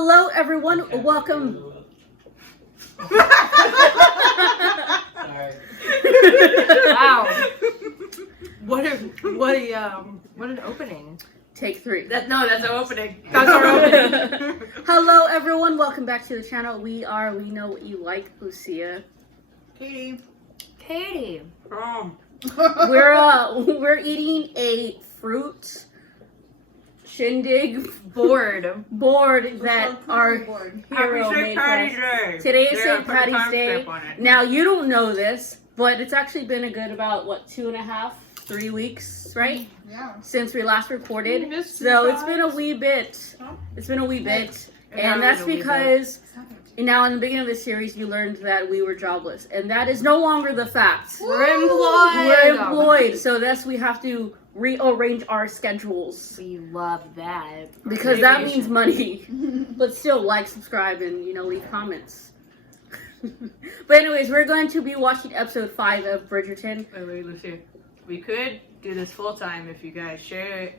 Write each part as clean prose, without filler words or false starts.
Hello, everyone. Okay. Welcome. Wow. What an opening. Take 3. That's our opening. That's our opening. Hello, everyone. Welcome back to the channel. We Know What You Like, Lucia. Katie. We're eating a fruit shindig board that our hero made for us. Today is St. Patty's Day. Now you don't know this, but it's actually been a good about 2.5, 3 weeks, right? Yeah. Since we last recorded. So it's been a wee bit. And that's because now in the beginning of this series you learned that we were jobless, and that is no longer the fact. We're employed. So thus we have to rearrange our schedules. We love that. Because that means money. But still, like, subscribe, and, leave comments. But anyways, we're going to be watching episode 5 of Bridgerton. Wait, Lucy. We could do this full time if you guys share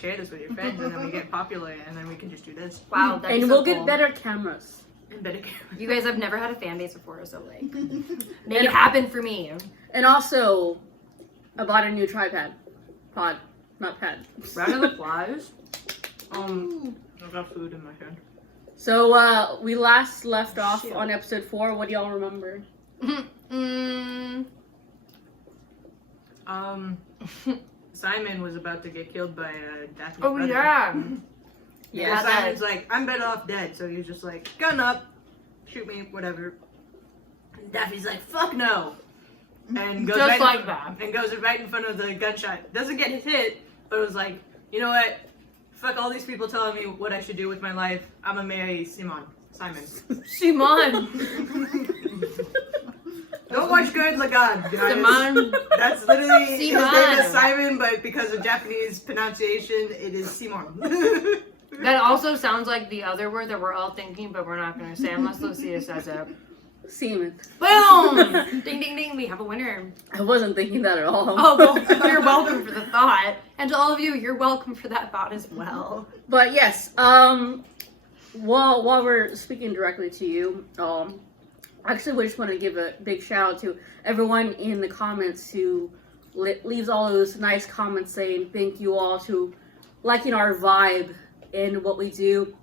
this with your friends, and then we get popular, and then we can just do this. Wow, that's and we'll get better cameras. You guys have never had a fan base before, so make it happen for me. And also, I bought a new tripod. Not pad. Round of applause. I got food in my hand. So, we last left off on episode 4. What do y'all remember? Simon was about to get killed by Daphne's Oh, brother. yeah. Yeah, Simon's like, I'm better off dead. So he's just like, gun up, shoot me, whatever. And Daphne's like, fuck no. And goes Just right like that. And goes right in front of the gunshot. Doesn't get hit, but it was like, you know what? Fuck all these people telling me what I should do with my life. I'm gonna marry Simon. Simon. Don't watch Good Lagad, guys. Simon. That's literally his Simon. name is Simon, but because of Japanese pronunciation, it is Simon. That also sounds like the other word that we're all thinking, but we're not going to say unless Lucia says it. Semen. Boom! Ding, ding, ding. We have a winner. I wasn't thinking that at all. Oh, well, you're welcome for the thought. And to all of you, you're welcome for that thought as well. But yes, while we're speaking directly to you, actually we just want to give a big shout out to everyone in the comments who leaves all those nice comments saying thank you all to liking our vibe and what we do.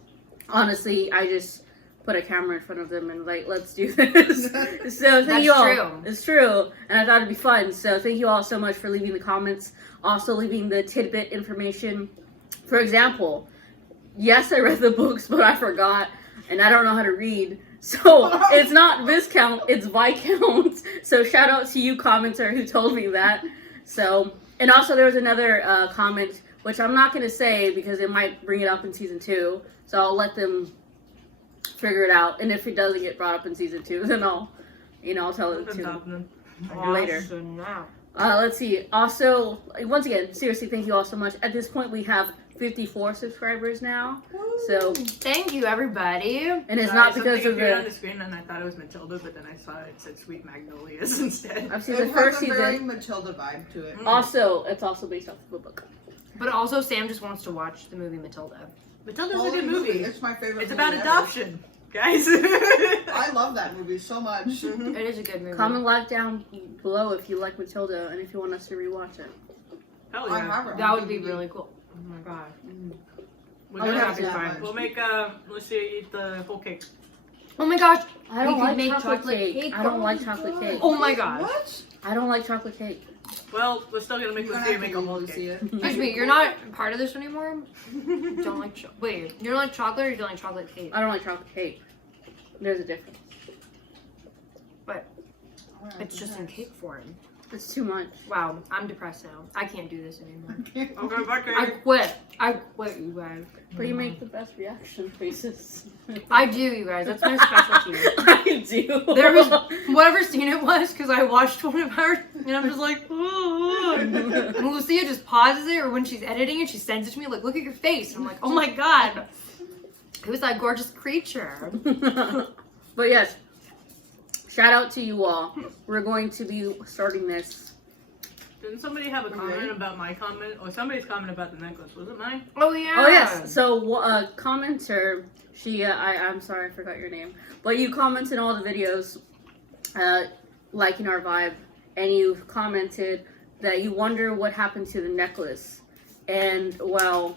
Honestly, I just put a camera in front of them and let's do this. So thank you all. True. It's true. And I thought it'd be fun. So thank you all so much for leaving the comments. Also leaving the tidbit information. For example, yes, I read the books, but I forgot. And I don't know how to read. So it's not Viscount, it's Viscount. So shout out to you commenter who told me that. So, and also there was another comment, which I'm not going to say because it might bring it up in season 2. So I'll let them figure it out. And if it doesn't get brought up in season 2, then I'll tell it to them later. Let's see. Also, once again, seriously, thank you all so much. At this point, we have 54 subscribers now. So thank you, everybody. And it's not because of on the screen, and I thought it was Matilda, but then I saw it said Sweet Magnolias instead. I've seen the first season. Very Matilda vibe to it. Also, it's also based off of a book. But also, Sam just wants to watch the movie Matilda. Matilda's a good movie. It's my favorite. It's about adoption, guys. I love that movie so much. It is a good movie. Comment like down below if you like Matilda and if you want us to rewatch it. Hell yeah. That would be really cool. Oh my god. We'll make Lucia eat the whole cake. Oh my gosh. I don't We could like make chocolate cake. I don't like chocolate cake. Oh my god. What? I don't like chocolate cake. Well, we're still gonna make Lucia make a whole cake. Excuse me, you're not part of this anymore? Don't like wait, you don't like chocolate or you don't like chocolate cake? I don't like chocolate cake. There's a difference. But it's just in cake form. It's too much. Wow, I'm depressed now. I can't do this anymore. Okay, bye, I quit, you guys. But you make the best reaction faces. I do, you guys. That's my specialty. I do. There was whatever scene it was, because I watched one of ours, and I'm just like, oh. And Lucia just pauses it, or when she's editing it, she sends it to me, like, look at your face. And I'm like, oh my god. Who's that gorgeous creature? But yes, shout out to you all. We're going to be starting this Didn't somebody have a comment about my comment? Or somebody's comment about the necklace. Was it mine? Oh yeah. Oh yes. So a commenter, she I'm sorry, I forgot your name, but you comment in all the videos, liking our vibe, and you commented that you wonder what happened to the necklace, and well,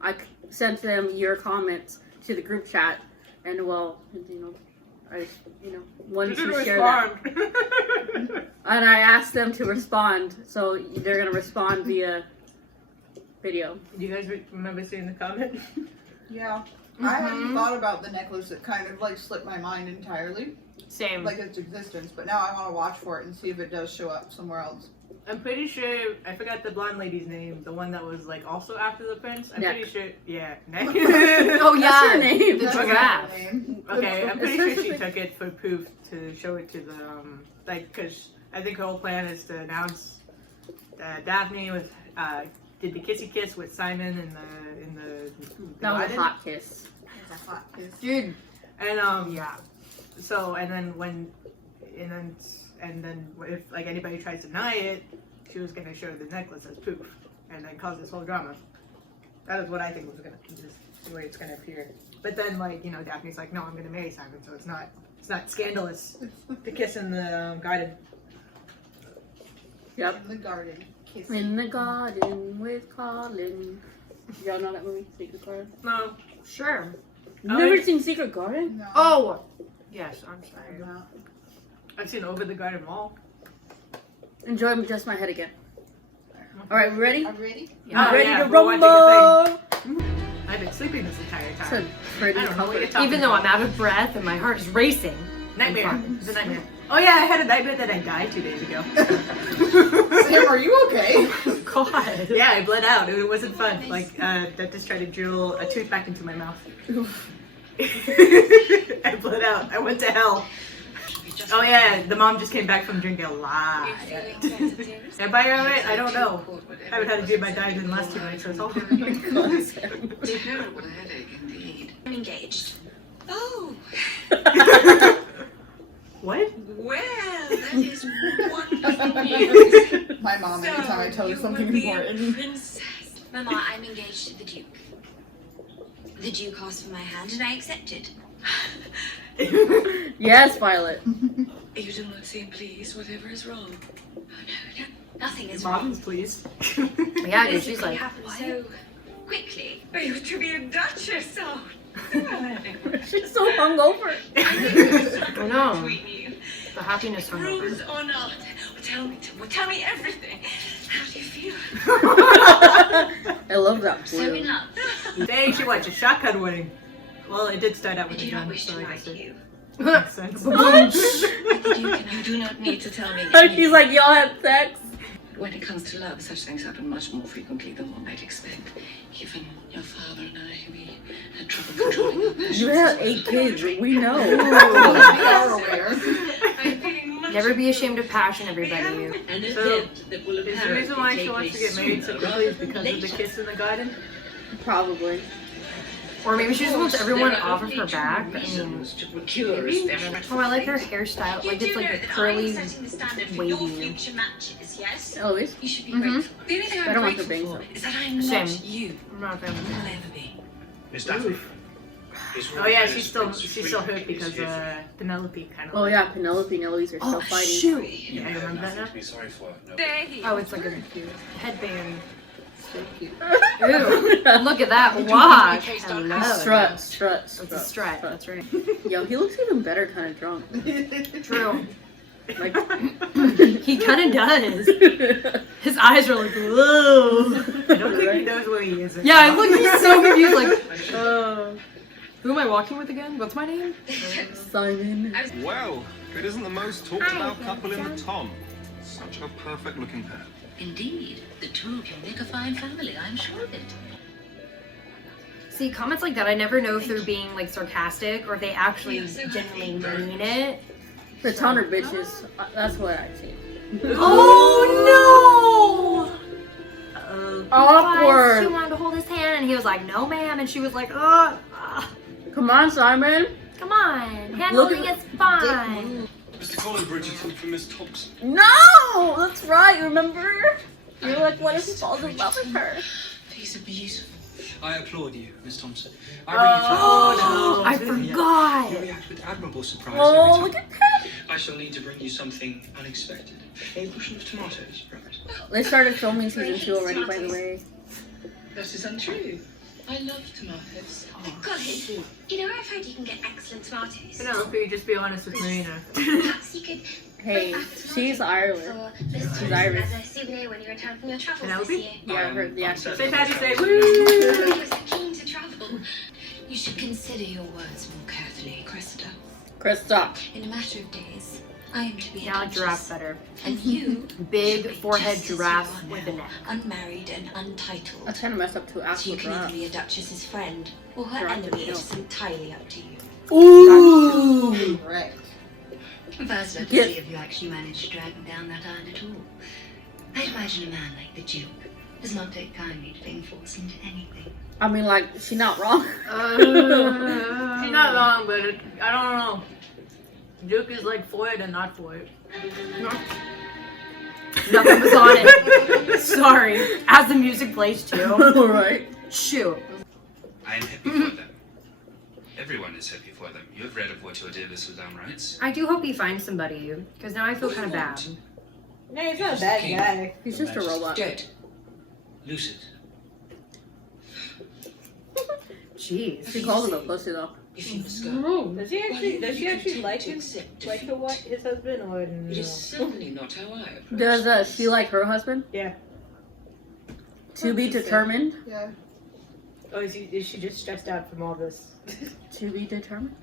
I sent them your comments to the group chat, and well, I wanted to share that, and I asked them to respond, so they're gonna respond via video. Do you guys remember seeing the comment? Yeah. I hadn't thought about the necklace. It kind of like slipped my mind entirely, Same. like its existence. But now I want to watch for it and see if it does show up somewhere else. I'm pretty sure, I forgot the blonde lady's name, the one that was like also after the prince. I'm Neck. pretty sure, yeah, Neck. Oh yeah. That's her name. The That's her giraffe. name. Okay, I'm pretty sure she Essentially- took it for proof to show it to the, because I think her whole plan is to announce that Daphne was, did the kissy kiss with Simon in the That was a garden. hot kiss. It's a hot kiss. Dude. And Yeah. so and then if like anybody tries to deny it, she was gonna show the necklace as proof, and then cause this whole drama. That is what I think was gonna the way it's gonna appear. But then Daphne's like, no, I'm gonna marry Simon, so it's not scandalous to kiss in the garden. Yep. In the garden. Kissing. In the garden with Colin. Y'all know that movie, Secret Garden? No, Sure. You've never seen Secret Garden? No. Oh. Yes, I'm sorry. No. I've seen Over the Garden Wall. Enjoy Just My Head again. Alright, we ready? I'm ready. Yeah. Ready yeah, to we're watching rumble! I've been sleeping this entire It's a time. pretty I don't know what color. you're talking Even though I'm about. out of breath and my heart is racing. Nightmare. I'm It's a nightmare. Oh yeah, I had a nightmare that I died 2 days ago. Sam, are you okay? God. Yeah, I bled out. It wasn't fun. Like, dentist tried to drill a tooth back into my mouth. I bled out. I went to hell. Oh yeah, the mom just came back from drinking a lot. Am I alright? I don't know. I haven't had a dream I died in the last 2 nights, so it's all Terrible headache indeed. I'm engaged. Oh, What? well, that is wonderful news. My mom, anytime I tell her you something will be a important. princess. Mama, I'm engaged to the Duke. The Duke asked for my hand and I accepted. Yes, Violet. You do not seem pleased, whatever is wrong. Oh no, nothing is Mom's, wrong. please. Yeah, dude, This she's really like, happened so quickly. Oh, you to be a duchess, oh. She's so hungover. oh no. Between you. The happiness hungover. Rose or not? Tell me everything. How do you feel? I love that So in blue. love. Today she watched a shotgun wedding. Well, it did start out I with a do not gun, wish so to I lie guess to it you. makes sense. But the Duke and you do not need to tell me. She's anything. like, y'all had sex? When it comes to love, such things happen much more frequently than one might expect. Even your father and I, we had trouble controlling our passions. You have 8 kids, we know. We are aware. I'm feeling much Never be ashamed of passion, everybody. An So, event that will Is the apparently reason why she take wants to place get married so sooner quickly is rather because than of the later. kiss in the garden? Probably. Or maybe she just wants everyone There are off of her only two back. I mean, reasons to procure a special oh, I like her hairstyle. Like, it's like a curly, wavy. yes? Eloise? You should be Mhm. grateful. The only thing I I'm don't want the grateful bangs for is that I'm Same. not you. I'm not Will gonna. never be. Miss Daphne. Oh yeah, she's still hurt because Penelope kind of. Oh yeah, Penelope and Eloise are still Oh, fighting. shoot. Yeah, you remember that now? Be sorry for it. No. Oh, it's like a headband. So cute. Ew. Look at that watch. Hello. Strut, strut, strut. That's a strut. That's right. Yo, he looks even better kind of drunk. True. Like, He kind of does. His eyes are like, whoa. I don't think he knows where he is. Yeah, look, he's so confused. Like, who am I walking with again? What's my name? Simon. Well, it isn't the most talked about couple in the Tom. Such a perfect looking pair. Indeed, the two of you make a fine family, I'm sure of it. See, comments like that, I never know if they're being like sarcastic or if they actually Yeah, so genuinely happy. mean it. The ton are bitches. That's what I see. Oh no! She Awkward. wanted to hold his hand and he was like, no ma'am, and she was like, Come on, Simon. come on, hand Look holding at is fine. Mr. Colin Bridgerton for Miss Thompson. No! That's right, remember? You're like, what if he falls in love with her? These are beautiful. I applaud you, Miss Thompson. Oh, I I bring you forgot. You react with admirable surprise Oh, every look time. at that! I shall need to bring you something unexpected. A bushel of tomatoes, perhaps. They started filming season 2 already, by the way. That is untrue. I love tomatoes. Colin, you know I've heard you can get excellent tomatoes. Penelope, just be honest with Marina. Perhaps you could Hey, bring back the she's tomatoes Irish. for She's visitors Irish. as a souvenir when you return from your travels Penelope? this year. Yeah, her, the I'm accent. Say Patty, say I woo! was keen to travel. You should consider your words more carefully, Cressida. Krista. In a matter of days, I am to be Now a giraffe duchess, better. and you Big should be forehead just as you giraffe are with a now, neck. unmarried and untitled. That's kind of messed up to So actual you can either giraffe. be a duchess's friend or her Giraffe enemy. didn't It is entirely up to you. Ooh! Correct. First, let's Get- see if you actually managed to drag him down that iron at all. I'd imagine a man like the Duke does not take kindly to being forced into anything. I mean, like, she's not wrong. She's not wrong, but I don't know. Duke is like for it and not for it. Nothing was on it. Sorry. As the music plays too. Alright. Shoot. I am happy for them. Everyone is happy for them. You have read of what your dear Mr. Down writes. I do hope he finds somebody, because now I feel kind of bad. No, he's not a bad guy. He's just a robot. Dead. Lucid. Jeez. She calls him a pussy, though. If you must go. Does she actually? Does she actually like him? Accept Like the what? His husband or It is no? certainly not how I approach. Does she like her husband? Yeah. To be determined. Yeah. Oh, is she just stressed out from all this? To be determined.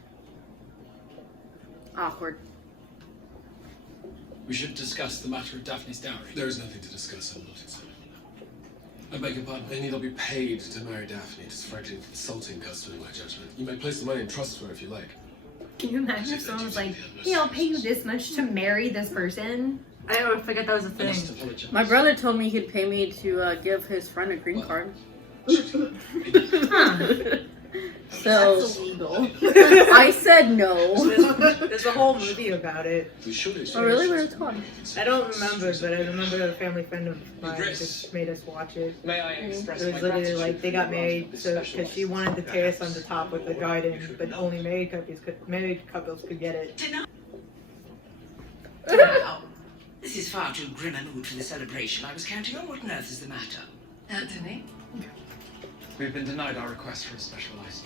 Awkward. We should discuss the matter of Daphne's dowry. There is nothing to discuss, I will not examine. I beg your pardon. I need not be paid to marry Daphne. It is frankly an insulting custom in my judgment. You may place the money in trust for her if you like. Can you imagine if someone was like, hey, I'll pay you this much to marry this person? I don't forget that was a I thing. must apologize. My brother told me he'd pay me to give his friend a green card. Huh. So That's illegal. I said no. There's a whole movie about it. We should Oh really? What is it called? I don't remember, but I remember a family friend of mine just made us watch it. May I express It was literally like they got married because she wanted the terrace on the top with the garden, but only married couples could get it. Now, this is far too grim a mood for the celebration I was counting on. What on earth is the matter? Anthony? We've been denied our request for a special license.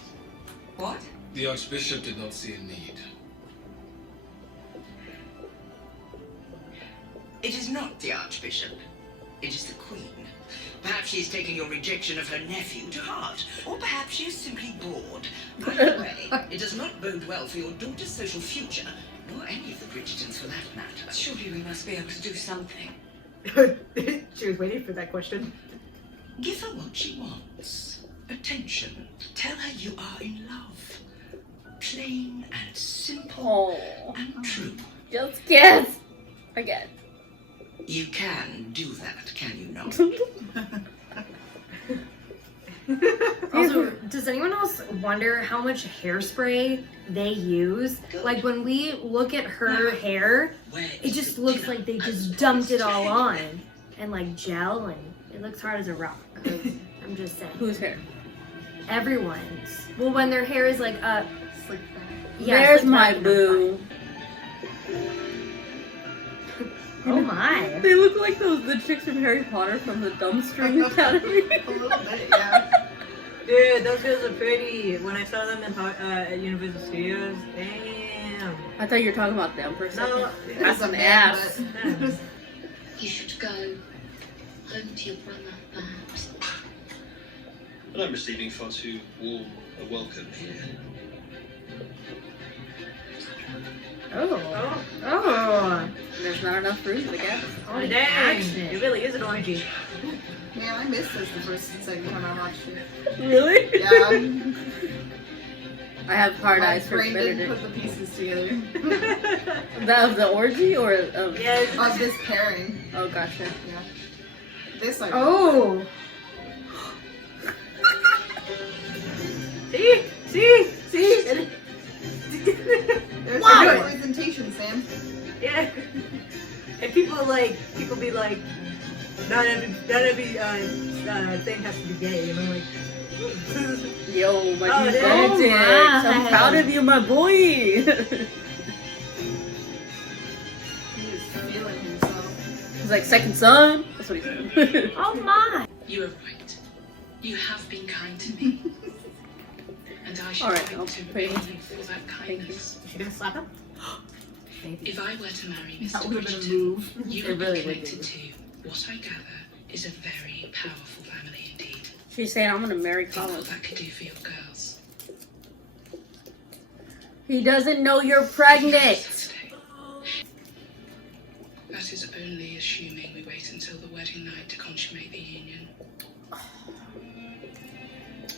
What? The Archbishop did not see a need. It is not the Archbishop. It is the Queen. Perhaps she is taking your rejection of her nephew to heart. Or perhaps she is simply bored. Either way, it does not bode well for your daughter's social future, nor any of the Bridgertons for that matter. Surely we must be able to do something. She was waiting for that question. Give her what she wants. Attention. Tell her you are in love. Plain and simple Oh, and true. just kiss. Again. You can do that, can you not? Also, does anyone else wonder how much hairspray they use? Like when we look at her hair, Where it is just the looks dinner like they just as dumped it all promised? on and like gel, and it looks hard as a rock. I'm just saying. Whose hair? Everyone's. Well, when their hair is like up. Slick back. Yeah, There's slicked my back. boo. Oh my. They look like the chicks from Harry Potter from the Dumbstring Academy. A little bit, yeah. Dude, those girls are pretty. When I saw them at Universal Studios, damn. I thought you were talking about them for a second. No, That's an ass. You should go home to your brother, perhaps. But I'm receiving far too warm a welcome here. Oh. Oh. There's not enough fruit, I guess. Oh, Dang, action. it really is an orgy. Man, I missed this the first and second time I watched it. Really? Yeah. I have hard My eyes for brain didn't Benedict. put the pieces together. That of the orgy or of? Yes. Of this pairing. Oh, gotcha. Yeah. This I Oh. See? There's Wow. no representation, Sam. Not every thing has to be gay, and I'm like, Yo, my Oh, dude it is? Benedict. Oh, I'm my. proud of you, my boy. He is feeling himself. He's like, second son. That's what he said. Oh my! You are right. You have been kind to me. And I should Alright, like I'll to pray. repay you for that kindness. is she gonna slap him? If I were to marry That Mr. would have been a Bridgerton, move. you It would really be would connected be. to what I gather is a very powerful family indeed. She's saying, I'm gonna marry Think Colin. what that could do for your girls. He doesn't know you're pregnant. That is only assuming we wait until the wedding night to consummate the union.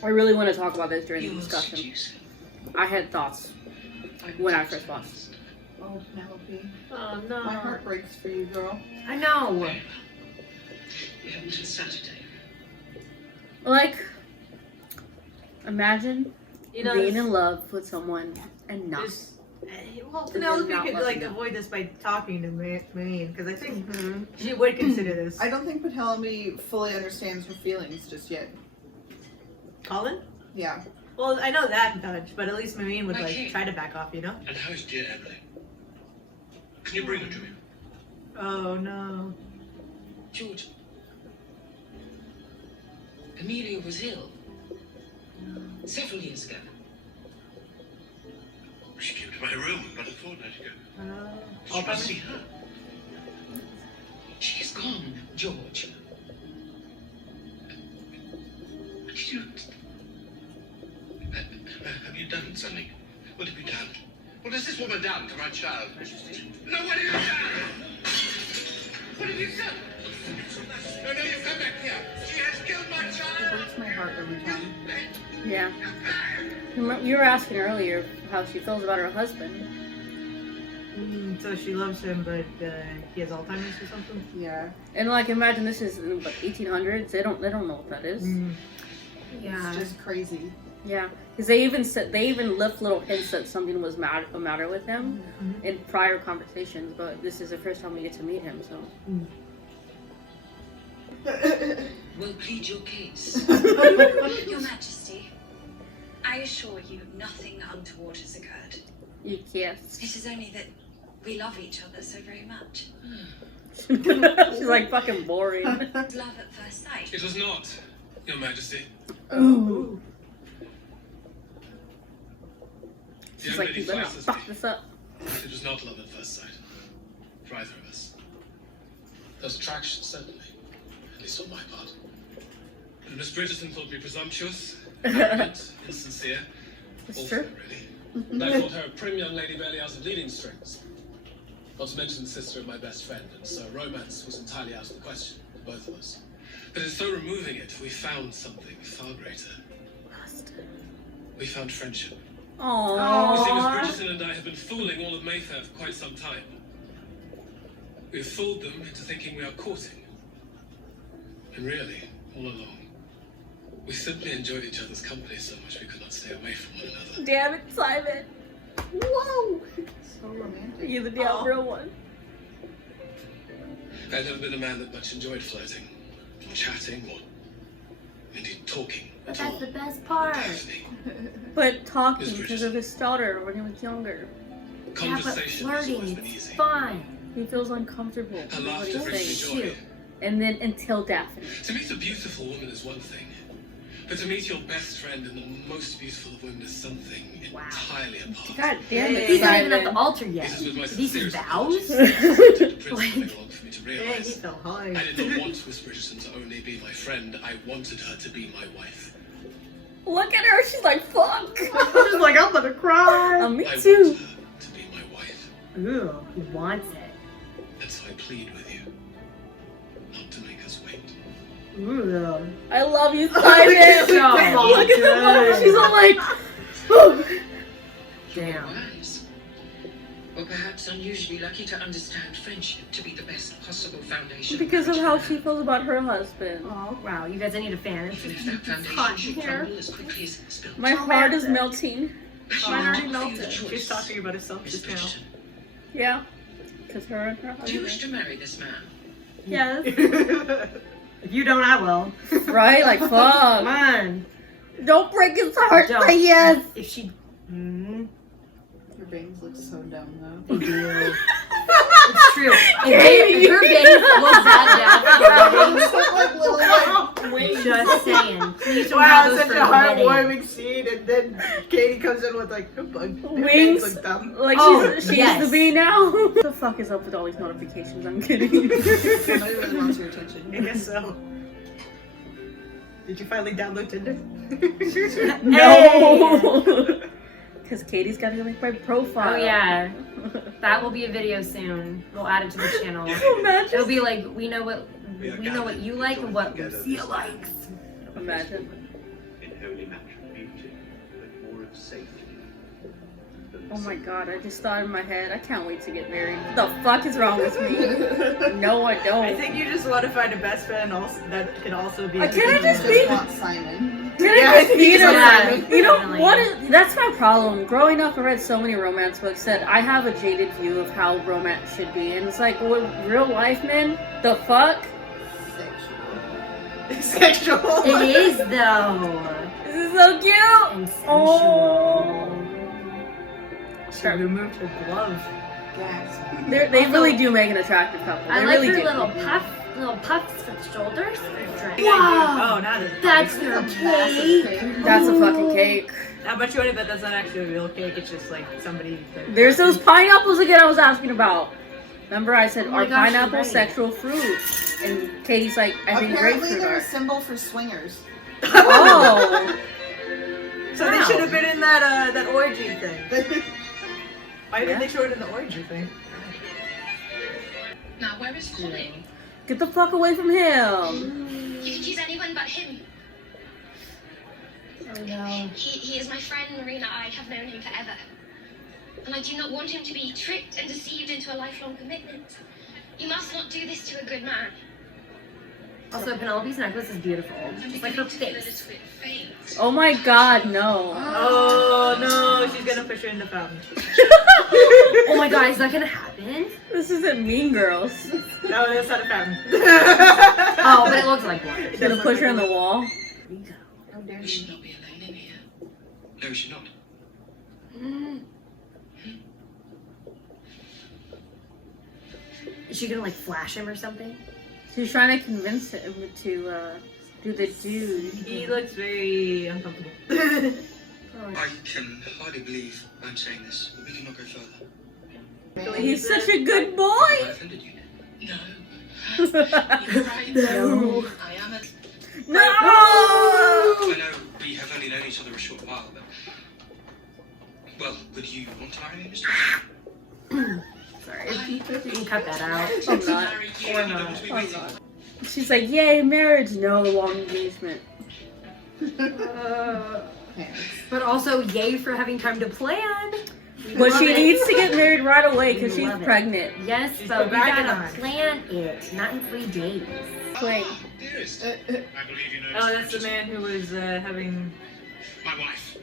I really want to talk about this during the Yours, discussion. seducer. I had thoughts when I first watched. Oh, Penelope. Oh My no. heart breaks for you, girl. I know. You have until Saturday. Like, imagine You know, being this- in love with someone and not. There's- Well, Does it Penelope not could love like you? avoid this by talking to Marine, because I think Mhm. she would consider this. I don't think Penelope fully understands her feelings just yet. Colin? Yeah. Well, I know that much, but at least Marine would Okay. like try to back off, you know? And how is dear Emily? Can you bring her to me? Oh no. George. Amelia was ill. Several years ago. She came to my room about a fortnight ago. Did All you by not see her? She is gone, George. What did you... have you done something? What have you done? What has this woman done to my child? No, what have you done? What have you done? No, you come back here. She has killed my It child. breaks my heart every time. Yeah. You were asking earlier how she feels about her husband. So she loves him, but he has Alzheimer's or something? Yeah. And like, imagine this is in what, 1800s. They don't know what that is. Yeah. It's just crazy. Yeah, because they even left little hints that something was the matter with him in prior conversations. But this is the first time we get to meet him, so. Well, plead your case. Your Majesty, I assure you nothing untoward has occurred. You kiss. It is only that we love each other so very much. She's like fucking boring. Love at first sight. It was not, Your Majesty. Ooh. The She's young like, lady you better flatters fuck me. this up. It was not love at first sight. For either of us. There was attraction, certainly. At least on my part. But Miss Bridgerton thought me presumptuous, arrogant, insincere. It's All true. fair, really. And I thought her a prim young lady barely out of leading strings. Not to mention the sister of my best friend, and so romance was entirely out of the question for both of us. But in so removing it, we found something far greater. We found friendship. You see, Miss Aww. Bridgerton and I have been fooling all of Mayfair for quite some time. We've fooled them into thinking we are courting. And really, all along, we simply enjoyed each other's company so much we could not stay away from one another. Damn it, Simon. Whoa. So romantic. You're the damn real one. I've never been a man that much enjoyed flirting, or chatting, or indeed talking But at all. that's the best part. Daphne. But talking because of his daughter when he was younger. Conversation has flirting, always been it's easy. fun. He feels uncomfortable. Her with what laughter he's brings saying. me joy. And then until Daphne. To meet a beautiful woman is one thing, but to meet your best friend and the most beautiful of women is something entirely apart. God damn it, He's not even at Simon. the altar yet. This is with my Did he say sincerest vows? apologies. It took the prince very long for me to Yeah, he realize. felt hard. I did not want Miss Bridgerton to only be my friend. I wanted her to be my wife. Look at her, she's like, fuck. She's like, I'm gonna cry. Me I too. want her to be my wife, Ooh, he wants it. and so I plead with you not to make us wait. Ooh. I love you, Come Simon. on, Look at the mother, good. she's all like, oh. Damn. Wise. Or perhaps unusually lucky to understand friendship to be the best possible foundation. Because of how she marriage feels about her husband. Oh, wow. You guys, I need a fan. It's can just have. And if that it's foundation hot in should here. crumble as quickly as it's built. My heart is melting. Mine already You melted. feel the choice, She's talking about herself Miss just now. Bridgerton. Yeah. Because her and her Do you wish husband. to marry this man? Yes. If you don't, I will. Right? Like, fuck. Come on. Don't break his heart. Don't. Say yes. If she. Your bangs look so dumb though. They do. It's true. If her bangs look that down for the wedding, just saying. Please don't Wow, have those such for a the wedding. heartwarming scene, and then Katie comes in with like her bangs Wings. look dumb. Like, she's yes. the bee now. What the fuck is up with all these notifications? I'm kidding. Somebody really wants your attention. I guess so. Did you finally download Tinder? No. Because Katie's got to make my profile. Oh yeah, that will be a video soon. We'll add it to the channel. Imagine. It'll be like we know what you like and what Lucia likes. Imagine. In holy matrimony, but more of safety. Oh my god, I just thought in my head, I can't wait to get married. What the fuck is wrong with me? No, I don't. I think you just want to find a best friend also that can also be. Can I just I be? want Simon. Can Yeah, I I just think be you the just- You know Definitely. what? That's my problem. Growing up, I read so many romance books that I have a jaded view of how romance should be, and it's like, well, real life, man. The fuck? Sexual. It is though. This is so cute. And sensual. She removed her glove. Gasp. They really do make an attractive couple. I They like really her do. little puffs for the shoulders. Wow. Oh, not as That's their cake. That's a fucking cake. How much you want it, but that's not actually a real cake. It's just like somebody. There's those pineapples again I was asking about. Remember I said, Oh my are gosh, you're pineapples right. sexual fruit? And Katie's like, I think Apparently grapefruit they're a are. symbol for swingers. Oh. So they Wow. should have been in that orgy thing. Why didn't they show it in the orgy thing? Now, where is Colin? Get the fuck away from him. You can choose anyone but him. Oh no. He is my friend, Marina. I have known him forever. And I do not want him to be tricked and deceived into a lifelong commitment. You must not do this to a good man. Also, Penelope's necklace is beautiful. It's like her A little face. bit faint. Oh my god, no. Oh no, she's gonna push her in the fountain. Oh my god, is that gonna happen? This isn't Mean Girls. No, that's not a fountain. Oh, but it looks like one. She's gonna push her in the wall. How dare We you? should not be alone in here. No, we should not. Is she gonna like flash him or something? She's trying to convince him to do the dude. He looks very uncomfortable. I can hardly believe I'm saying this, but we cannot go further. He's such a good boy. I offended you? No. You're right. No. I am a... No! I know we have only known each other a short while, but... Well, would you want to marry me, Mr. Sorry. You can cut that out. I'm not. Marry you, Or you not. don't want to be I'm waiting. not. She's like, yay, marriage. No, long engagement. But also, yay for having time to plan. We But love she it. needs to get married right away because We she's love it. pregnant. Yes, She's but we back gotta on. plan it, not in 3 days. Wait. Dearest, I believe you know. Oh, that's the man who was having. My wife,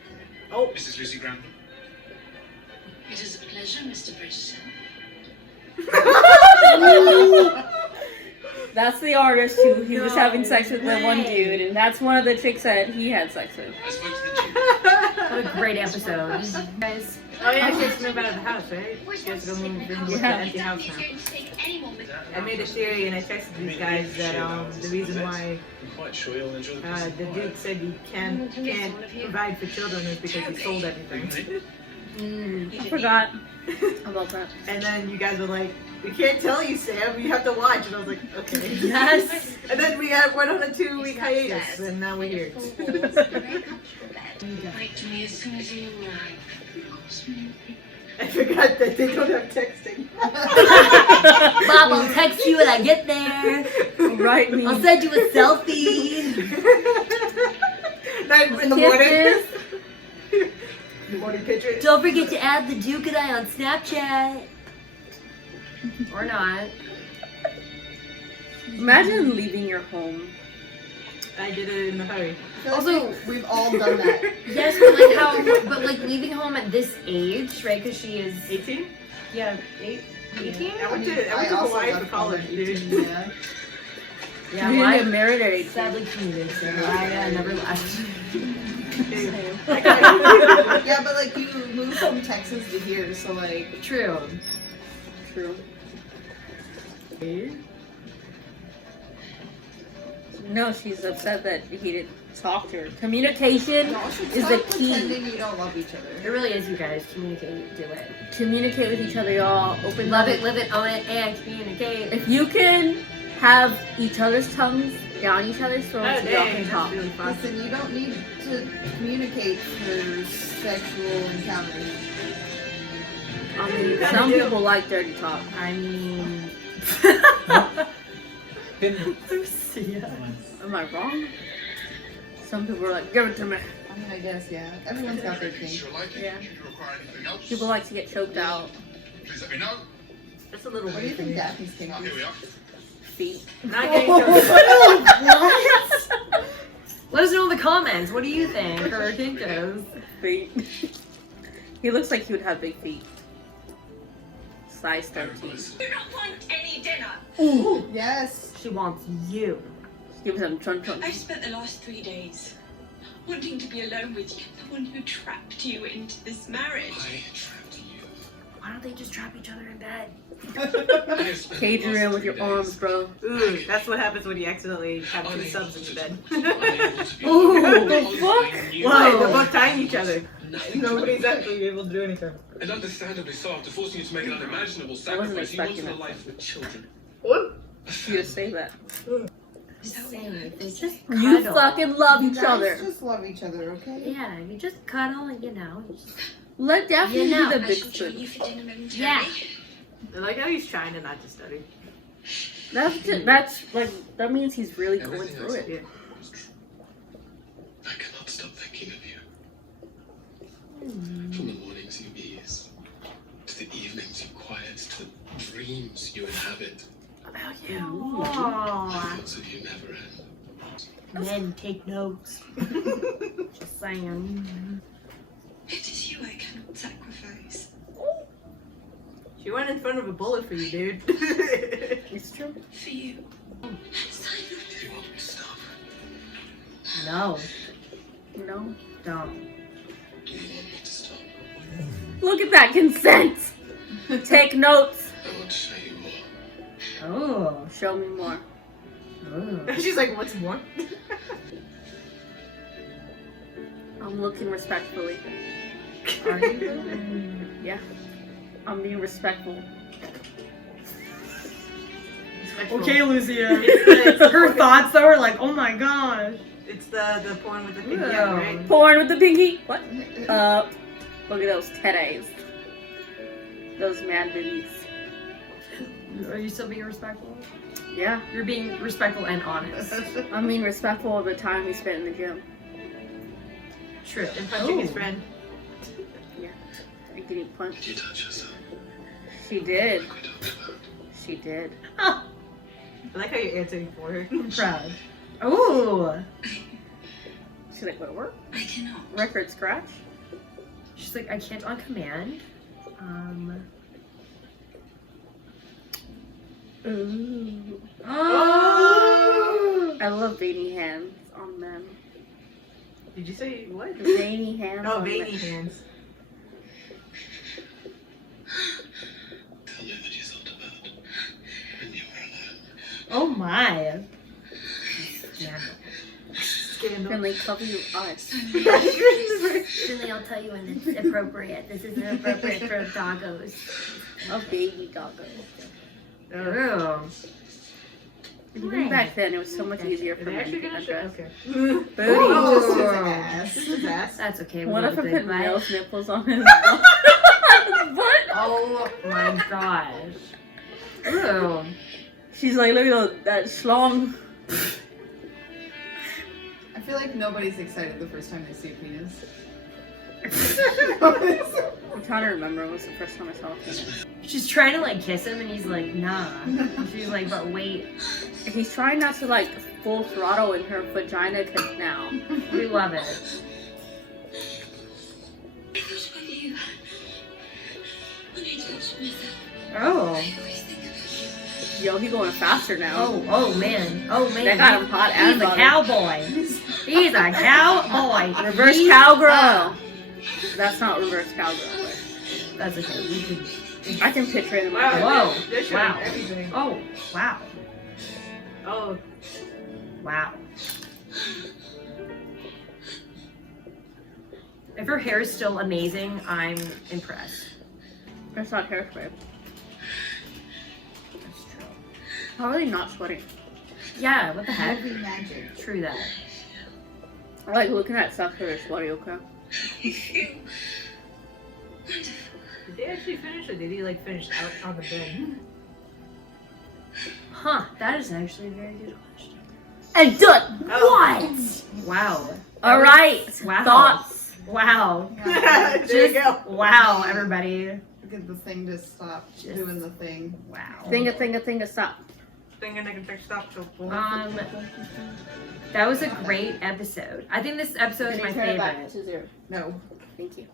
Oh, Mrs. Lucy Granville. It is a pleasure, Mr. Bridgerton. That's the artist who he was No having sex with the one way. dude, and that's one of the chicks that he had sex with. I spoke to the Duke. What a great episode, guys. oh yeah, she has to move out of the house, right? She has to go move into the Yeah. empty house now. Going to take anyone with I made a theory and I texted these guys that the reason why I'm quite sure you'll enjoy the the Duke said he can't provide for children is because he sold everything. I forgot about that. And then you guys were like, we can't tell you, Sam. You have to watch. And I was like, okay. Yes. And then we went on a 2-week hiatus, and now we're here. Write to me as soon as you arrive. I forgot that they don't have texting. Bob, I'll text you when I get there. Right, me. I'll send you a selfie. Night in the morning. Kisses. Morning pictures. Don't forget to add the Duke and I on Snapchat. Or not. Imagine leaving your home. I did it in a hurry. Also, we've all done that. Yes, but like how, but like leaving home at this age, right? Because she is 18? yeah, 8. 18? I went to also Hawaii got for college, dude. Yeah. Yeah, you didn't get married at 18. Sadly commuted, so I never left. Yeah, but like you moved from Texas to here, so like True. True. No, she's upset that he didn't talk to her. Communication y'all should is stop the key. pretending you don't love each other. It really is, you guys. Communicate, do it. Communicate with each other, y'all. Open Love it, live it, own it, and communicate. If you can have each other's tongues down each other's throats, Oh, y'all dang, can that's talk. really fun. Listen, you don't need to communicate for sexual encounters. I mean, You gotta some do. people like dirty talk. I mean... Lucia. Am I wrong? Some people are like, give it to me. I mean, I guess, yeah. Everyone's got their thing. Yeah. Should you require anything else? People like to get choked out. Please let me know. That's a little What do you weird. think Daphne's Oh, thinking? here we are. Feet. Not getting what? Let us know in the comments. What do you think? Or Kinko's? Feet. He looks like he would have big feet. Size 13. Do not want any dinner. Ooh, yes. She wants you. Give him chun chun. I've spent the last 3 days wanting to be alone with you, the one who trapped you into this marriage. I trapped you. Why don't they just trap each other in bed? I have spent Cage the her last in with 3 your days arms, bro. Ooh, that's what happens when you accidentally have two unable subs in to your bed. unable to be Ooh, alone the because fuck? I knew Whoa, they're both tying each other. nothing Nobody's could actually able to do anything. And understandably so, after forcing you to make an unimaginable I wasn't sacrifice, you wanted expecting a that. life with children. What? You just say that. Saying if they just You cuddle. fucking love You each guys other. just love each other, okay? Yeah, you just cuddle and you know. You just... Let Daphne You know, be the I big shall join spoon. you for dinner momentarily. Yeah. I like how he's trying to not to study. That's like, that means he's really going Everything through I it. said was true. I cannot stop thinking of you. From the mornings you ease, to the evenings you quiet, to the dreams you inhabit. Oh, The yeah. thoughts of you never end. Men take notes. Just saying. It is you I cannot sacrifice. She went in front of a bullet for you, dude. It's true. For you. Simon. Do you want me to stop? No. No. Don't. Do you want me to stop? Look at that consent. Take notes. I want to show you more. Oh. Show me more. Oh. She's like, what's more? I'm looking respectfully. Are you? Yeah. I'm being respectful. Okay, Lucia. Her thoughts though are like, oh my gosh. It's the porn with the pinky Ew. up, right? Porn with the pinky. What? Look at those titties. Those mad boobies. Are you still being respectful? Yeah. You're being respectful and honest. I'm being respectful of the time we spent in the gym. True. And punching his Ooh. friend. Yeah. And getting Did punched. you touch yourself? She did. Like we talked about. She did. I like how you're answering for her. I'm proud. Ooh. She's like, what, work? I cannot. Record scratch? She's like, I can't on command. Ooh. Oh. I love veiny hands on men. Did you say what? Veiny hands Oh, on veiny men. hands. Tell me what you thought about when you were alone. Oh my. Scandal. Finley, cover your eyes. Finley, I'll tell you when it's appropriate. This isn't appropriate for doggos. A baby doggo. Oh. Even back then, it was so much easier Are for they men to actually get gonna show? undressed. Okay. Booty. Oh, just his Oh. ass. This is ass. That's okay. What we'll if I do put it, right? male's nipples on his butt? Oh my gosh. Ooh. She's like, look at that schlong. I feel like nobody's excited the first time they see a penis. I'm trying to remember when was the first time I saw him. She's trying to like kiss him and he's like, nah. And she's like, but wait. He's trying not to like full throttle in her vagina now. We love it. I thought about you when I touched myself. Oh. Yo, he going faster now. Oh man. Oh man. That got him hot He's and a bothered. cowboy. He's a cowboy. Reverse He's cowgirl. That's not reverse cowgirl. But That's okay. You can. I can picture it in my Wow, head. Whoa. they're showing Wow. everything. Oh. Wow. Oh, Wow. If her hair is still amazing, I'm impressed. That's not hairspray. That's true. How are they not sweating? Yeah, what the heck? Movie magic. True that. I like looking at stuff that are sweaty, okay? did they actually finish, or did he like finish out on the bed? Huh, that is actually a very good question. And done! Oh. What? Wow. Alright. Wow. Thoughts? Wow. Yeah. There you go. Wow, everybody. Get the thing to stop Just- doing the thing. Wow. Thinga, stop. Stop. That was a great episode. I think this episode is my Turn it back favorite. to 0. No. Thank you.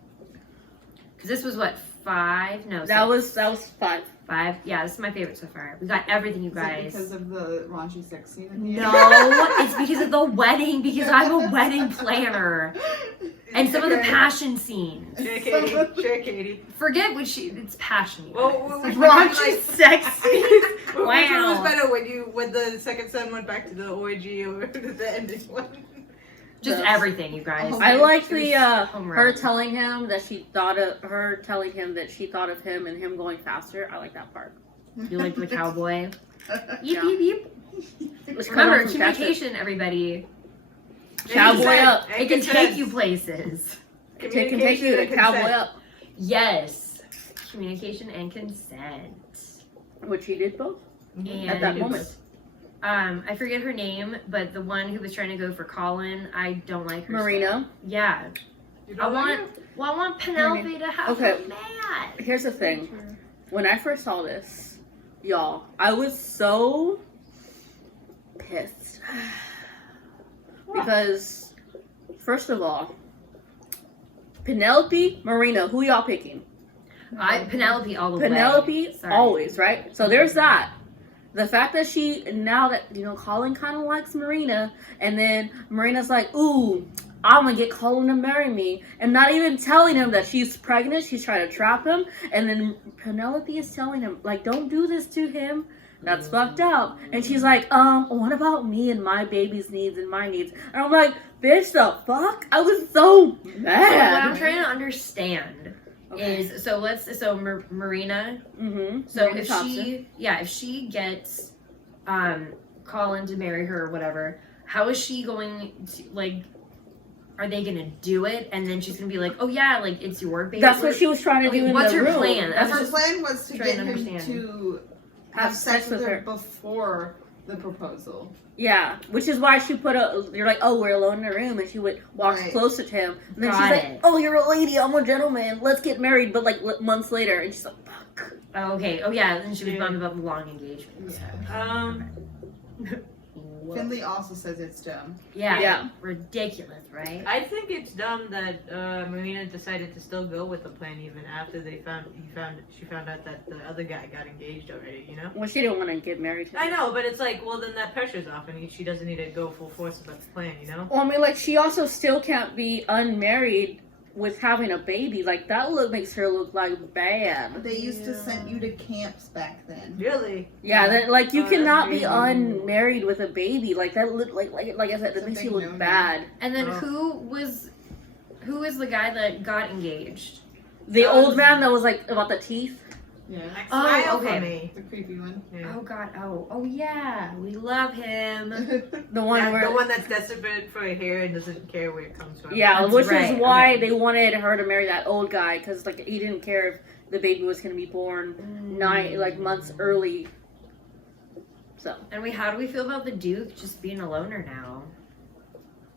Because this was what, 5? No, That 6. was 5. 5. Yeah, this is my favorite so far. We got everything, you Is it guys. because of the raunchy sex scene at the end? No, it's because of the wedding, because I'm a wedding planner. And some of the passion scenes. Sure, Katie. Sure, Katie. Forget what it's passion. You Well, guys. which one Raunchy do you like? sex scenes. Which one was Wow. better when the second son went back to the orgy or the ending one? Just The- everything, you guys. I like the home her run. telling him that she thought of him and him going faster. I like that part. You like the cowboy. Yeep, Yeah. yeep, yeep. Which Remember, comes from Catch It. communication, everybody. Cowboy up. It can take you places. Can take you to cowboy up, Yes. Communication and consent. which he did both And at that moment. I forget her name, but the one who was trying to go for Colin, I don't like her. Marina. style. Yeah. You I don't like want it? well, I want Penelope to have Okay. a man. Here's the thing. When I first saw this, y'all, I was so pissed because, first of all, Penelope, Marina, who y'all picking? Penelope all the way. Penelope, Sorry. always, right? So there's that. The fact that now that, Colin kind of likes Marina, and then Marina's like, ooh, I'm gonna get Colin to marry me, and not even telling him that she's pregnant, she's trying to trap him, and then Penelope is telling him, like, don't do this to him. That's fucked up. And she's like, what about me and my baby's needs and my needs? And I'm like, bitch, the fuck? I was so So what mad. I'm trying to understand is Marina. Mm-hmm. So Marina if Thompson. she gets Colin to marry her or whatever, how is she going to, like, are they gonna do it and then she's gonna be like, oh yeah, like it's your baby? That's what she was trying to do in what's the her room. plan? That's Her That's plan was to trying get to him understand. to have sex with her before the proposal. Yeah, which is why she you're like, oh, we're alone in a room, and she walks Right. closer to him, and then Got she's like, it. oh, you're a lady, I'm a gentleman, let's get married, but like months later, and she's like, fuck. Oh, okay. Oh yeah, and she was Yeah. bummed about the long engagement. Whoa. Finley also says it's dumb. Yeah. Yeah. Ridiculous, right? I think it's dumb that Marina decided to still go with the plan even after she found out that the other guy got engaged already. You know. Well, she didn't want to get married to him. I know, but it's like, well, then that pressure's off, and she doesn't need to go full force with the plan. You know. Well, I mean, like, she also still can't be unmarried with having a baby. Like, that makes her look like bad. They used to send you to camps back then. Really? Yeah, that, like, you Oh, cannot that's be crazy. unmarried with a baby. Like, that look like I said, that makes you look bad. And then Oh. who was the guy that got engaged? The old man that was like about the teeth. Yeah. Smile Oh, for okay. me. The creepy one. Yeah. Oh God. Oh yeah. We love him. The one Yeah, where the one that's desperate for her hair and doesn't care where it comes from. yeah, That's which right, is why okay. they wanted her to marry that old guy, because like he didn't care if the baby was gonna be born months early. So And how do we feel about the Duke just being a loner now?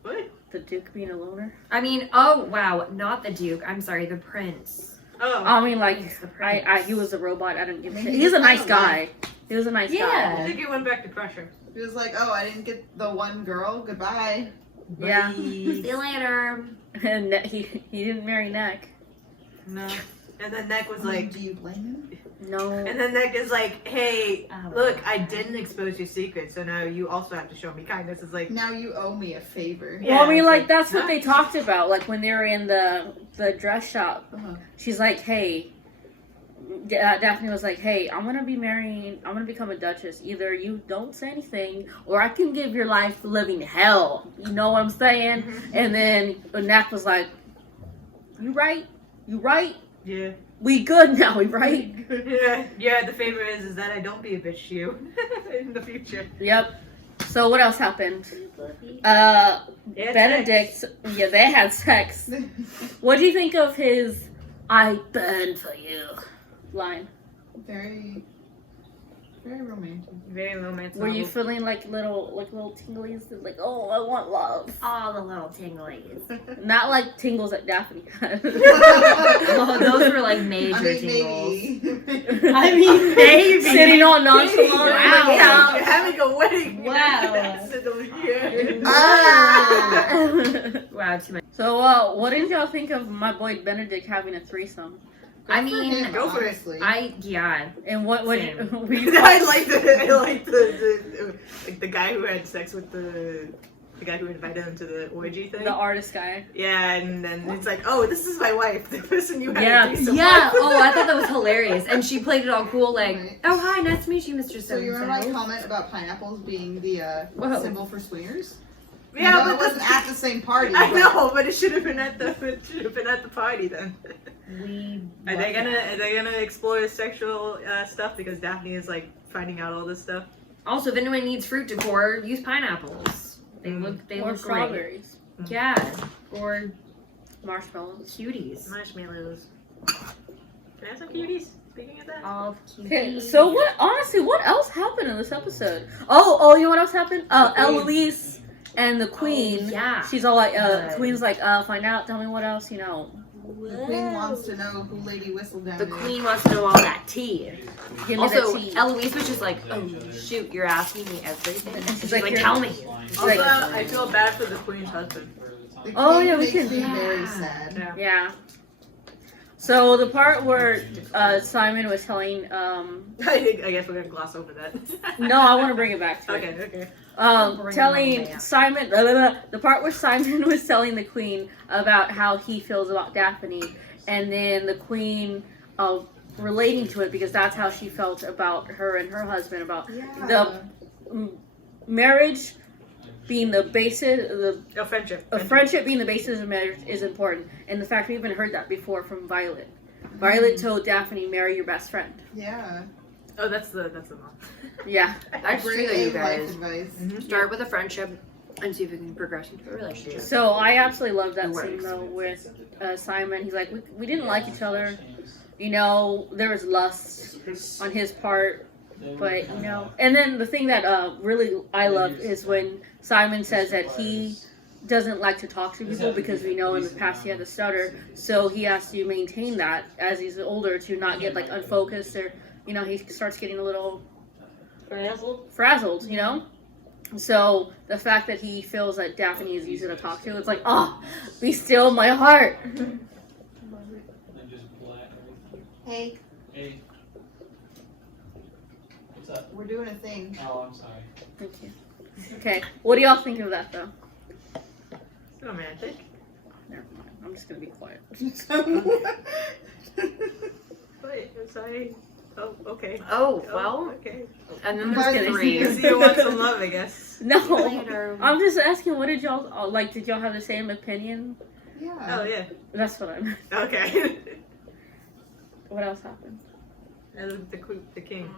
What? the Duke being a loner. I mean, oh wow, not the Duke. I'm sorry, the Prince. Oh. I mean, like He's the Prince. he was a robot. I didn't give a Maybe shit. he He's a just nice kinda guy. He was a nice I Yeah. think he went back to Crusher. He was like, oh, I didn't get the one girl. Goodbye. guy. Yeah, See you later. and he didn't marry Neck. No. And then Neck was like, do you blame him? No. And then Nick is like, hey, Oh, look, God. I didn't expose your secret, so now you also have to show me kindness. It's like, Now you owe me a favor. Yeah, Well, I mean, it's like, like, that's what huh? they talked about. Like, when they were in the dress shop, she's like, hey, Daphne was like, hey, I'm going to become a duchess. Either you don't say anything, or I can give your life living hell. You know what I'm saying? And then Nak was like, you right? yeah. We good now, we right? Yeah, the favor is that I don't be a bitch to you in the future. Yep. So what else happened? Yeah, Benedict, yeah, they had sex. What do you think of his "I burn for you" line? Very, very romantic. Very romantic. Were you feeling like little tinglies? Like, oh, I want love. All the little tinglies. Not like tingles that Daphne had. Oh, those were like major I mean, tingles. maybe. I mean, maybe. Sitting all nonchalant on the Wow. couch. You're having a wedding. Wow. Sit over here. Wow, too much. So, what did y'all think of my boy Benedict having a threesome? I mean, Go for it. honestly. yeah. And what Same. were you? I like the guy who had sex with the guy who invited him to the orgy thing. The artist guy. Yeah, and then it's like, oh, this is my wife, the person you had Yeah. a threesome Yeah. with. Oh, I thought that was hilarious, and she played it all cool, like, Right. "Oh, hi, nice to meet you, Mr. So you remember my So-and-so." comment about pineapples being the Whoa. symbol for swingers? Yeah, No, but it wasn't at the same party. I but- know, but it should have been at the party then. We Are they gonna explore the sexual stuff because Daphne is like finding out all this stuff? Also, if anyone needs fruit decor, use pineapples. They look Or great. strawberries. Yeah, or Marshmallows. cuties. Marshmallows. Can I have some cuties? Speaking of that. All cuties. Okay, so what else happened in this episode? Oh, you know what else happened? Eloise and the queen. yeah. She's all like, Good. queen's like, find out, tell me what else, you know. The queen wants to know who Lady Whistledown The is. queen wants to know all that tea. Give me Also, that tea. Eloise was just like, "Oh shoot, you're asking me everything." And She's like, like, "You're- "Tell me." Also, like- I feel bad for the queen's husband. The Oh, king yeah, we makes can- me yeah. very sad. Yeah. So the part where Simon was telling, I guess we're gonna gloss over that. no, I want to bring it back to it. Okay. Bring Telling it on Simon, the part where Simon was telling the queen about how he feels about Daphne, and then the queen relating to it because that's how she felt about her and her husband, about Yeah. the marriage being the basis, A friendship. a friendship being the basis of marriage is important, and the fact we even heard that before from Violet. Violet told Daphne, "Marry your best friend." Yeah. Oh, that's the mom. Yeah. That's true, though, you Great life guys. advice. Start with a friendship and see if it can progress into a relationship. So I absolutely love that It scene works. though with Simon. He's like, we didn't like each other. You know, there was lust on his part, but you know. And then the thing that really I love is when Simon says that he doesn't like to talk to people because we know in the past he had a stutter, so he has to maintain that as he's older to not get like unfocused or you know he starts getting a little frazzled, you know. So the fact that he feels that Daphne is easy to talk to, it's like, oh, be still my heart. Hey, Hey. What's up? we're doing a thing. Oh, I'm sorry. Thank you. Okay, what do y'all think of that though? Romantic. Never mind. I'm just gonna be quiet. Wait, sorry. Oh, okay. Oh, well, Okay. and then I'm just there's kidding. three. Because you want some love, I guess. No, Later. I'm just asking. What did y'all like? Did y'all have the same opinion? Yeah. Oh yeah. That's what I meant. Okay. What else happened? And the king.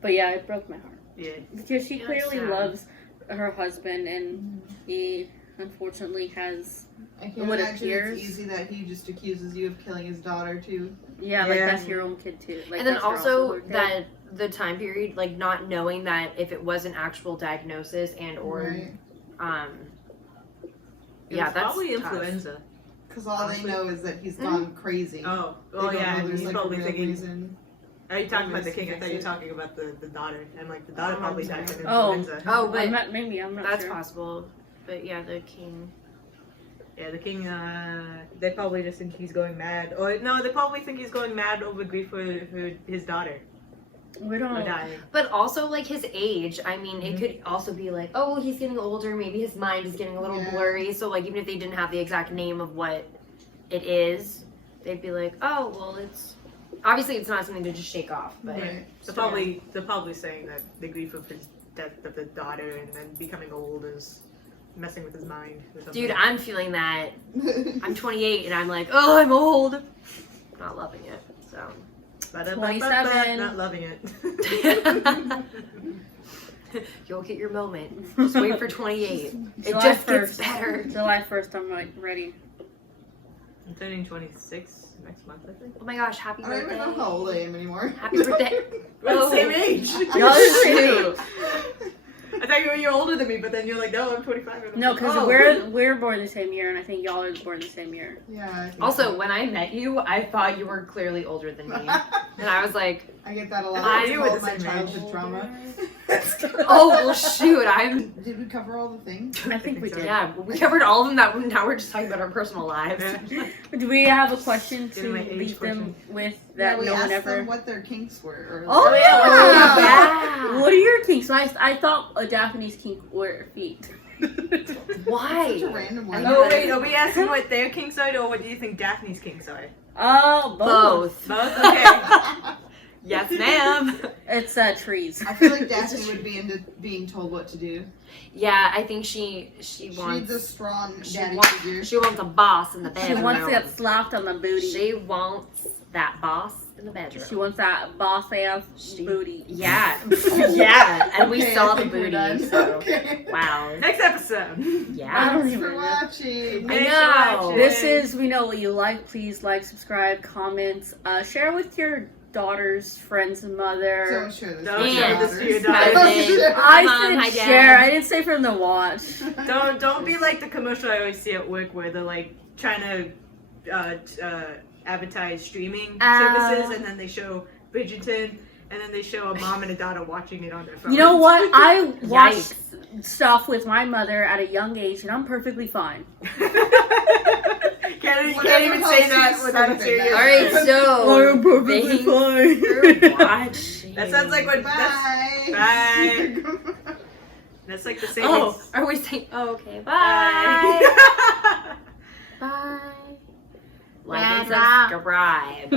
But yeah, it broke my heart Yeah. because she Yeah, clearly sad. loves her husband, and he unfortunately has. I can What imagine appears- it's easy that he just accuses you of killing his daughter too. Yeah, like Yeah. that's your own kid too. Like, And then that's her also her kid. that the time period, like not knowing that if it was an actual diagnosis and or Right. It yeah, was that's probably tough. influenza. Because all Honestly. they know is that he's gone crazy. Oh. They Oh don't yeah. know And there's he's like a probably real thinking. reason. Are you talking about the Reason king? I to thought you were fix it. talking about the daughter. And like the daughter probably died from Oh. influenza. Oh, but I'm not, maybe I'm not that's sure. possible. But yeah, the king. Yeah, the king, they probably just think he's going mad. Or, no, they probably think he's going mad over grief for his daughter. We don't know. Dying. But also, like, his age, I mean, it could also be like, oh, well, he's getting older, maybe his mind is getting a little blurry, so, like, even if they didn't have the exact name of what it is, they'd be like, oh, well, it's... Obviously, it's not something to just shake off, but... Right. They're probably saying that the grief of his death of the daughter and then becoming old is messing with his mind or something. Dude, I'm feeling that. I'm 28, and I'm like, oh, I'm old. Not loving it, so... 27. Not loving it. You'll get your moment. Just wait for 28. It July just 1st. gets better. July 1st, I'm like ready. I'm turning 26 next month, I think. Oh my gosh, happy I don't birthday. even know how old I am anymore. Happy birthday. We're the same age. Y'all are the same age. I thought you were older than me, but then you're like, no, I'm 25. And I'm No, like, because oh. we're born the same year, and I think y'all are born the same year. Yeah. I think Also, so. when I met you, I thought you were clearly older than me. And I was like, I get that a lot. I It's knew all it the my same childhood trauma. oh, well, shoot, I'm... Did we cover all the things? I think we did. Yeah, we covered all of them. That now we're just talking about our personal lives. Do we have a question to Getting my age leave them question. with that we no one asked ever? them what their kinks were. Or Oh yeah, yeah. What are your kinks? I thought a Daphne's kink were feet. Why? Such a random one. Oh, wait, are we asking what their kinks are, or what do you think Daphne's kinks are? Oh, both. Both. Both? Okay. Yes, ma'am. It's trees. I feel like Daphne would be into being told what to do. Yeah, I think she She wants... needs a strong She daddy wants, figure. she wants a boss in the She bedroom. wants to get slapped on the booty. She wants that boss in the bedroom. She wants that boss ass booty. Yeah. Yeah. And we Okay, saw I the think we're booty, done. so... Okay. Wow. Next episode. Yeah. I don't Thanks even for know. watching. I Thanks know. for watching. This is We Know What You Like. Please like, subscribe, comments, share with your daughter's friend's mother. Don't share this. Don't with share your this to daughter. your daughter. I Mom, said hi, Dad. share. I didn't say for them to watch. Don't be like the commercial I always see at work where they're like trying to advertise streaming services, and then they show Bridgerton, and then they show a mom and a daughter watching it on their phone. You know what? I watched stuff with my mother at a young age, and I'm perfectly fine. Can't Whatever even helps say that you without a sleep serious. at All right, so I'm perfectly fine. watching. That sounds like what. Bye. Bye. That's like the same. Oh, are we saying? Oh, okay. Bye. Bye. Bye. Like and Bye. subscribe.